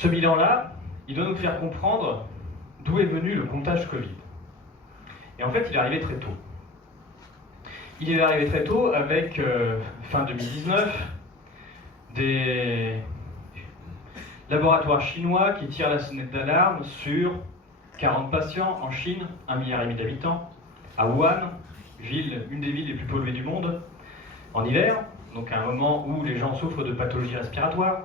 Ce bilan-là, il doit nous faire comprendre d'où est venu le comptage Covid. Et en fait, il est arrivé très tôt. Il est arrivé très tôt avec, fin 2019, des laboratoires chinois qui tirent la sonnette d'alarme sur 40 patients en Chine, 1,5 milliard d'habitants, à Wuhan, une des villes les plus polluées du monde, en hiver, donc à un moment où les gens souffrent de pathologies respiratoires.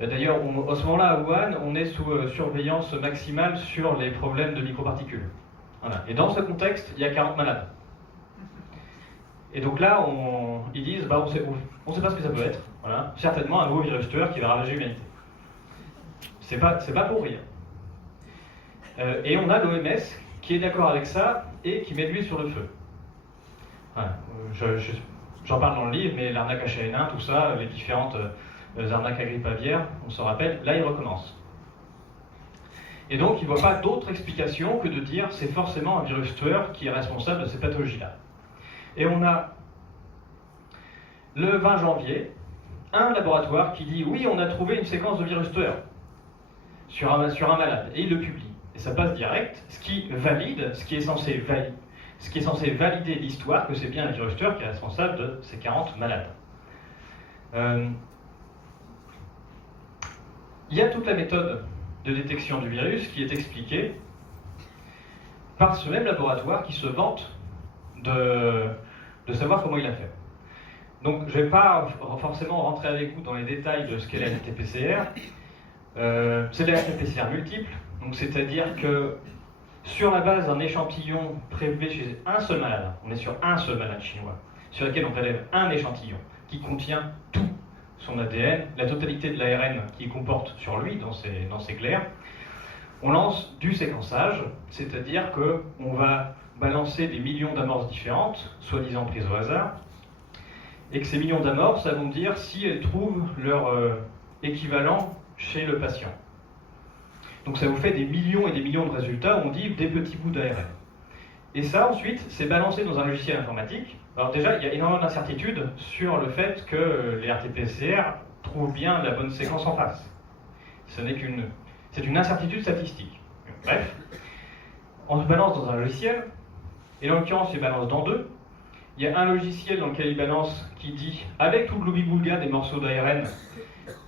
D'ailleurs, à ce moment-là, à Wuhan, on est sous surveillance maximale sur les problèmes de microparticules. Voilà. Et dans ce contexte, il y a 40 malades. Et donc là, ils disent, bah, on ne sait pas ce que ça peut être. Voilà. Certainement un nouveau virus tueur qui va ravager l'humanité. C'est pas pour rire. Et on a l'OMS qui est d'accord avec ça et qui met de l'huile sur le feu. Voilà. J'en parle dans le livre, mais l'arnaque H1N1, tout ça, les différentes arnaques à grippe aviaire, on se rappelle, là ils recommencent. Et donc ils ne voient pas d'autre explication que de dire c'est forcément un virus tueur qui est responsable de ces pathologies-là. Et on a le 20 janvier, un laboratoire qui dit oui, on a trouvé une séquence de virus tueur sur un malade, et il le publie. Et ça passe direct, ce qui est censé valider l'histoire que c'est bien un virus tueur qui est responsable de ces 40 malades. Il y a toute la méthode de détection du virus qui est expliquée par ce même laboratoire qui se vante de savoir comment il a fait. Donc je ne vais pas forcément rentrer avec vous dans les détails de ce qu'est la RT-PCR. C'est la RT-PCR multiple, donc c'est-à-dire que sur la base d'un échantillon prélevé chez un seul malade, on est sur un seul malade chinois, sur lequel on prélève un échantillon qui contient tout son ADN, la totalité de l'ARN qu'il comporte sur lui, dans ses glaires, on lance du séquençage, c'est-à-dire qu'on va balancer des millions d'amorces différentes, soi-disant prises au hasard, et que ces millions d'amorces vont dire si elles trouvent leur équivalent chez le patient. Donc ça vous fait des millions et des millions de résultats où on dit des petits bouts d'ARN. Et ça, ensuite, c'est balancé dans un logiciel informatique. Alors déjà, il y a énormément d'incertitudes sur le fait que les RT-PCR trouvent bien la bonne séquence en face. C'est une incertitude statistique. Bref, on se balance dans un logiciel, et en l'occurrence, il balance dans deux. Il y a un logiciel dans lequel il balance qui dit, avec tout le gloubi-boulga des morceaux d'ARN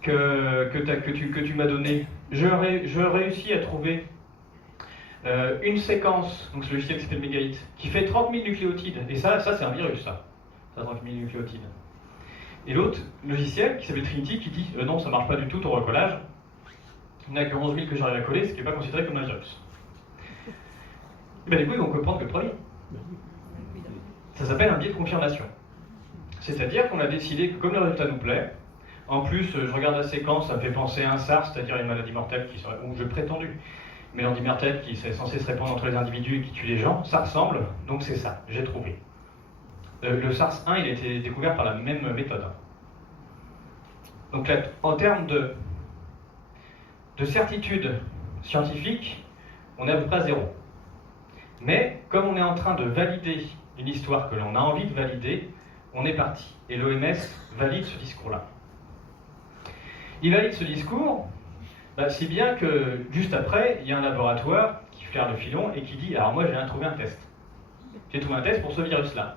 que tu m'as donné, je réussis à trouver une séquence, donc ce logiciel qui s'appelle Megahit, qui fait 30 000 nucléotides, et ça c'est un virus, ça 30 000 nucléotides. Et l'autre logiciel qui s'appelle Trinity qui dit non, ça marche pas du tout ton recollage, il n'y en a que 11 000 que j'arrive à coller, ce qui n'est pas considéré comme un virus. Et bien du coup ils vont comprendre que le premier. Ça s'appelle un biais de confirmation. C'est-à-dire qu'on a décidé que comme le résultat nous plaît, en plus je regarde la séquence, ça me fait penser à un SARS, c'est-à-dire une maladie mortelle qui serait, ou je prétendu, maladie mortelle qui est censée se répandre entre les individus et qui tue les gens, ça ressemble, donc c'est ça, j'ai trouvé. Le SARS-1, il a été découvert par la même méthode. Donc là, en termes de certitude scientifique, on est à peu près à zéro. Mais comme on est en train de valider une histoire que l'on a envie de valider, on est parti. Et l'OMS valide ce discours-là. Il valide ce discours, si bien que juste après, il y a un laboratoire qui flaire le filon et qui dit « Alors moi, j'ai trouvé un test. J'ai trouvé un test pour ce virus-là. »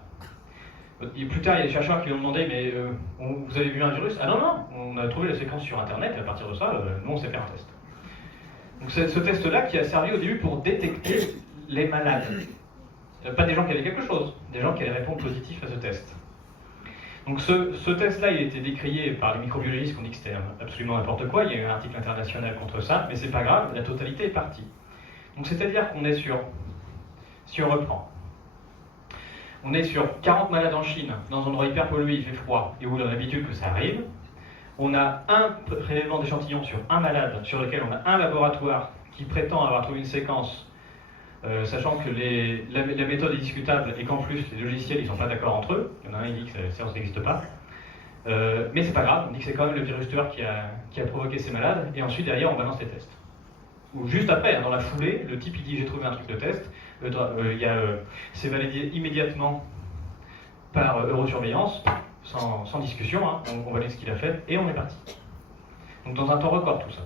Et plus tard, il y a des chercheurs qui lui ont demandé « Mais vous avez vu un virus ?»« Ah non, non, on a trouvé la séquence sur Internet et à partir de ça, nous, on sait faire un test. » Donc c'est ce test-là qui a servi au début pour détecter les malades. Pas des gens qui avaient quelque chose, des gens qui allaient répondre positif à ce test. Donc ce test-là, il a été décrié par les microbiologistes qui ont dit que c'était absolument n'importe quoi. Il y a eu un article international contre ça, mais c'est pas grave, la totalité est partie. Donc c'est-à-dire qu'on est sur, si on reprend, on est sur 40 malades en Chine, dans un endroit hyper pollué, il fait froid, et où on a l'habitude que ça arrive. On a un prélèvement d'échantillons sur un malade, sur lequel on a un laboratoire qui prétend avoir trouvé une séquence, sachant que la méthode est discutable et qu'en plus les logiciels ils sont pas d'accord entre eux. Il y en a un qui dit que la séance n'existe pas. Mais c'est pas grave, on dit que c'est quand même le virus tueur qui a provoqué ces malades, et ensuite derrière on balance les tests. Ou juste après, dans la foulée, le type il dit j'ai trouvé un truc de test, c'est validé immédiatement par Eurosurveillance, sans discussion, hein, on valide ce qu'il a fait, et on est parti. Donc dans un temps record tout ça.